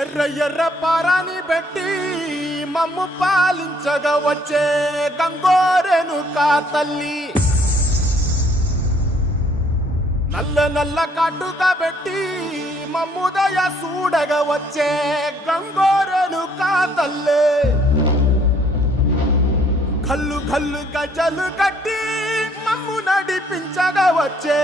ఎర్ర ఎర్ర పారాని పెట్టి మమ్ము పాలించగా వచ్చే గంగోరెను కా తల్లి, నల్ల నల్ల కాటుగా పెట్టి మమ్ముదయ చూడగా వచ్చే గంగోరెను కా తల్లి, కల్లు కల్లు గజలు కట్టి మమ్ము నడిపించగా వచ్చే